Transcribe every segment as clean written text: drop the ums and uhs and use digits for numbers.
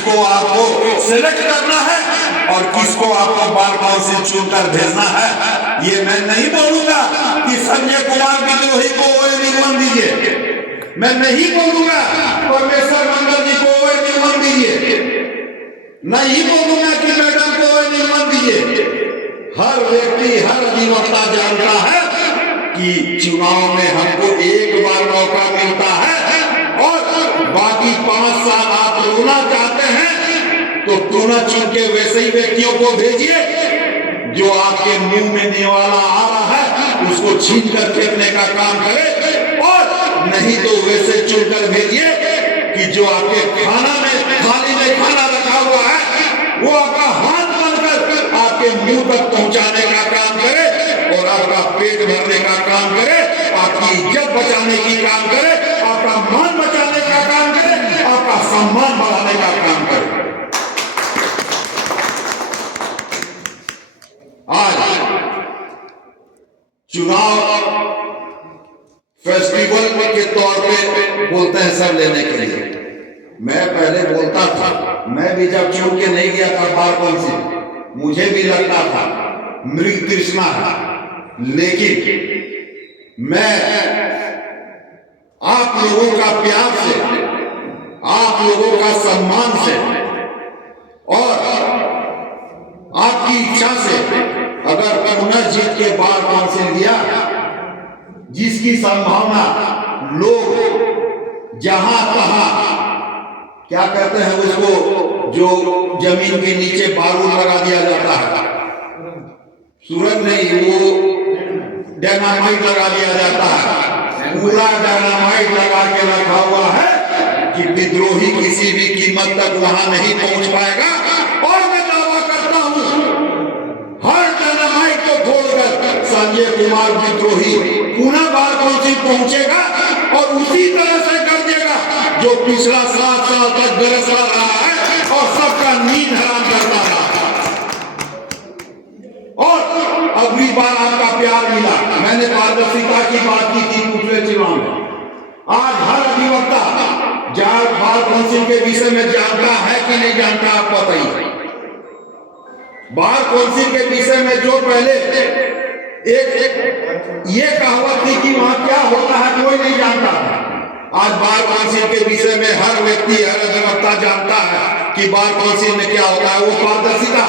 किसको आपको सिलेक्ट करना है और किसको आपको बार काउंसिल चुनकर भेजना है। ये मैं नहीं बोलूंगा कि संजय कुमार विद्रोही को ओए दीजिए, मैं नहीं बोलूंगा परमेश्वर मंडल जी को ओए दीजिए, नहीं बोलूंगा कि मैडम को ओए दीजिए। हर व्यक्ति हर अधिवक्ता जानता है कि चुनाव में हमको एक बार मौका मिलता है और बाकी 5 साल आप रोना चाहते हैं तो टूना चुन के वैसे ही व्यक्तियों को भेजिए जो आपके मुंह में निवाला आ रहा है उसको छीन कर फेंकने का काम करे, और नहीं तो वैसे चुनकर भेजिए कि जो आपके खाना में थाली में खाना रखा हुआ है वो आपका हाथ बनकर आपके मुंह तक पहुंचाने का काम करे और आपका पेट भरने का काम करे, आपकी इज्जत बचाने की काम करे, आपका मान बचाने का काम करे, आपका सम्मान बढ़ाने का काम करे। आज चुनाव फेस्टिवल के तौर पे बोलते हैं सब लेने के लिए। मैं पहले बोलता था, मैं भी जब चुन के नहीं गया था बार काउंसिल, मुझे भी लगता था मृग तृष्णा है, लेकिन मैं आप लोगों का प्यार से, आप लोगों का सम्मान से और आपकी इच्छा से अगर पुनः जीत के बार काउंसिल दिया, जिसकी संभावना लोग जहां तहां क्या कहते हैं उसको, जो जमीन के नीचे बारूद लगा दिया जाता है, सूरज नहीं वो डायनामाइट लगा दिया जाता है, पूरा डायनामाइट लगा के रखा हुआ है कि विद्रोही किसी भी कीमत तक वहां नहीं पहुंच पाएगा। और मैं दावा करता हूं हर डायनामाइट को छोड़कर संजय कुमार विद्रोही पुनः बार काउंसिल पहुंचेगा और उसी तरह से कर देगा जो पिछला 7 साल तक बरसा रहा है और सबका नींद हराम करता रहा। और अगली बार आपका प्यार मिला, मैंने पारदर्शिता की बात की थी पिछले चुनाव में। आज हर अधिवक्ता बार काउंसिल के विषय में जानता है कि नहीं जानता, आप बताइए। बार काउंसिल के विषय में जो पहले एक ये कहावत थी कि वहां क्या होता है कोई नहीं जानता, आज बार काउंसिल के विषय में हर व्यक्ति हर अधिवक्ता जानता है कि बार काउंसिल में क्या होता है। वो पारदर्शिता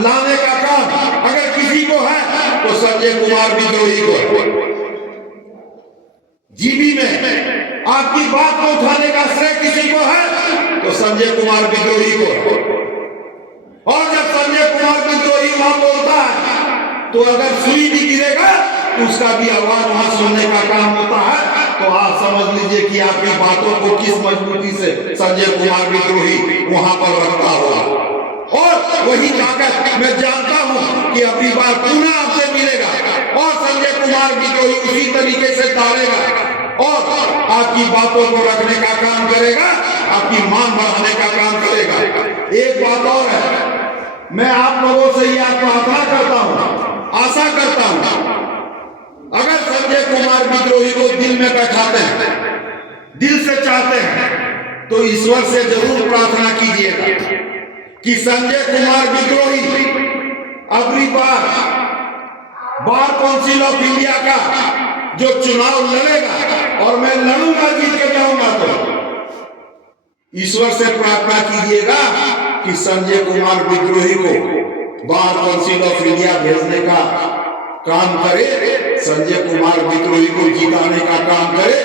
लाने का काम अगर किसी को है तो संजय कुमार विद्रोही को। जीबी में आपकी बात को उठाने का श्रेय किसी को है तो संजय कुमार विद्रोही को। और जब संजय कुमार विद्रोही वहां बोलता है तो अगर सुई भी गिरेगा तो उसका भी आवाज वहां सुनने का काम होता है। तो आप समझ लीजिए कि आपकी बातों को किस मजबूती से संजय कुमार विद्रोही वहां पर रखता होगा। और वही ताकत मैं जानता हूं कि अगली बार पुनः आपसे मिलेगा और संजय कुमार विद्रोही उसी तरीके से डालेगा और आपकी बातों को रखने का काम करेगा, आपकी मान बढ़ाने का काम करेगा। एक बात और है, मैं आप लोगों से यह प्रार्थना करता हूं, आशा करता हूं, अगर संजय कुमार विद्रोही को दिल में बैठाते हैं, दिल से चाहते हैं, तो ईश्वर से जरूर प्रार्थना कीजिएगा कि संजय कुमार विद्रोही अगली बार बार काउंसिल ऑफ इंडिया का जो चुनाव लड़ेगा और मैं लड़ूंगा, जीत के जाऊंगा, तो ईश्वर से प्रार्थना कीजिएगा कि संजय कुमार विद्रोही को बार काउंसिल ऑफ इंडिया भेजने का काम करे, संजय कुमार विद्रोही को जिताने का काम करे,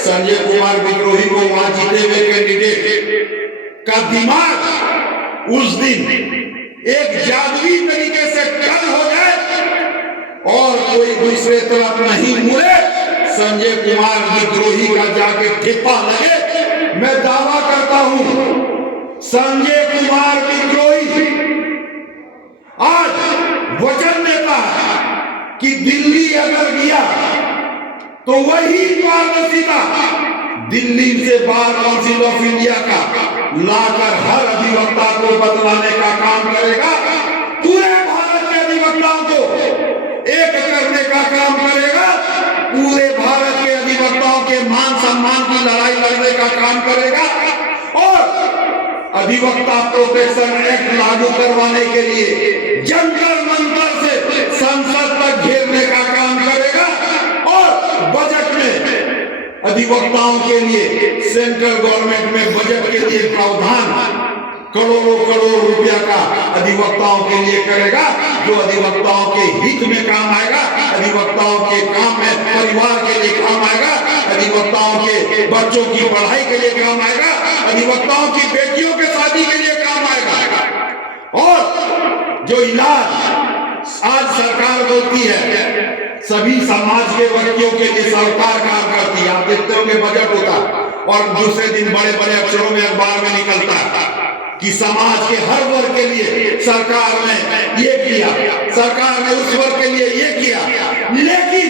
संजय कुमार विद्रोही को वहां जीते हुए कैंडिडेट का दिमाग उस दिन एक जादुई तरीके से कल हो जाए और कोई दूसरे तरफ नहीं मुड़े, संजय कुमार विद्रोही का जाके ठिप्पा लगे। मैं दावा करता हूं संजय कुमार विद्रोही आज वचन देता है कि दिल्ली अगर गया तो वही पारदर्शिता दिल्ली से बार काउंसिल ऑफ इंडिया का लाकर हर अधिवक्ता को बतलाने का काम करेगा, पूरे भारत के अधिवक्ताओं को एक करने का काम करेगा, पूरे भारत के अधिवक्ताओं के मान सम्मान की लड़ाई लड़ने का काम करेगा और अधिवक्ता प्रोटेक्शन एक्ट लागू करवाने के लिए जंतर मंतर से संसद तक घेरने का काम करेगा और बजट में अधिवक्ताओं के लिए सेंट्रल गवर्नमेंट में बजट के लिए प्रावधान करोड़ों करोड़ रुपया का अधिवक्ताओं के लिए करेगा, जो अधिवक्ताओं के हित में काम आएगा, अधिवक्ताओं के काम में परिवार के लिए काम आएगा, अधिवक्ताओं के बच्चों की पढ़ाई के लिए काम आएगा, अधिवक्ताओं की बेटियों के शादी के लिए काम आएगा। और जो इलाज आज सरकार बोलती है सभी समाज के व्यक्तियों के लिए सरकार काम करती है, आप देखते होंगे बजट होता और दूसरे दिन बड़े बड़े अक्षरों में अखबार में निकलता है कि समाज के हर वर्ग के लिए सरकार ने ये किया, सरकार ने उस वर्ग के लिए ये किया, लेकिन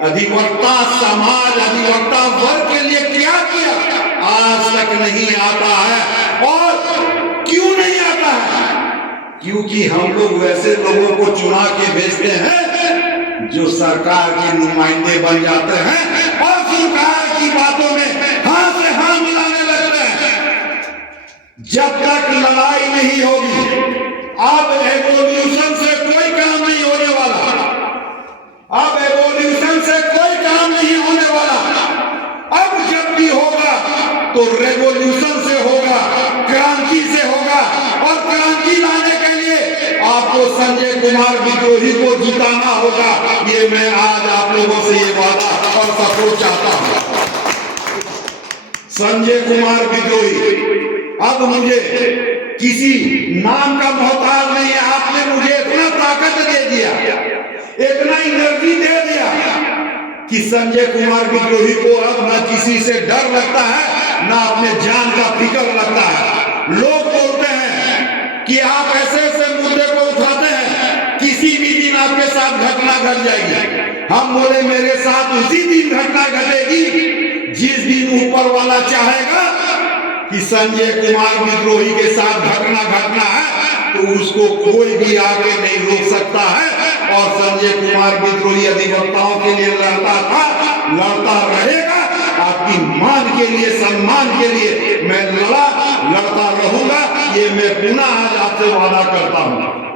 अधिवक्ता समाज अधिवक्ता वर्ग के लिए क्या किया आज तक नहीं आता है। और क्यों नहीं आता है? क्योंकि हम लोग वैसे लोगों को चुना के भेजते हैं जो सरकार के नुमाइंदे बन जाते हैं और सरकार की बातों में हाँ से हाँ मिलाने लगते हैं। जब तक लड़ाई नहीं होगी, अब एवोल्यूशन से कोई काम नहीं होने वाला, अब एवोल्यूशन से कोई काम नहीं होने वाला। अब जब भी होगा तो रेवोल्यूशन से होगा, क्रांति से होगा। और क्रांति लाने के लिए आपको संजय कुमार विद्रोही को जिताना होगा। ये मैं आज आप लोगों से ये वादा और सपोर्ट चाहता हूं। संजय कुमार विद्रोही अब मुझे किसी नाम का मोहताज नहीं है। आपने मुझे इतना ताकत दे दिया, इतना एनर्जी दे दिया कि संजय कुमार विद्रोही को अब न किसी से डर लगता है, न अपने जान का फिक्र लगता है। लोग बोलते हैं कि आप ऐसे ऐसे मुद्दे को उठाते हैं, किसी भी दिन आपके साथ घटना घट जाएगी। हम बोले मेरे साथ उसी दिन घटना घटेगी जिस दिन ऊपर वाला चाहेगा कि संजय कुमार विद्रोही के साथ घटना है, तो उसको कोई भी आके नहीं रोक सकता है। और संजय कुमार विद्रोही अधिवक्ताओं के लिए लड़ता था, लड़ता रहेगा। आपकी मान के लिए, सम्मान के लिए मैं लड़ता रहूंगा। ये मैं पुनः आज आपसे वादा करता हूं।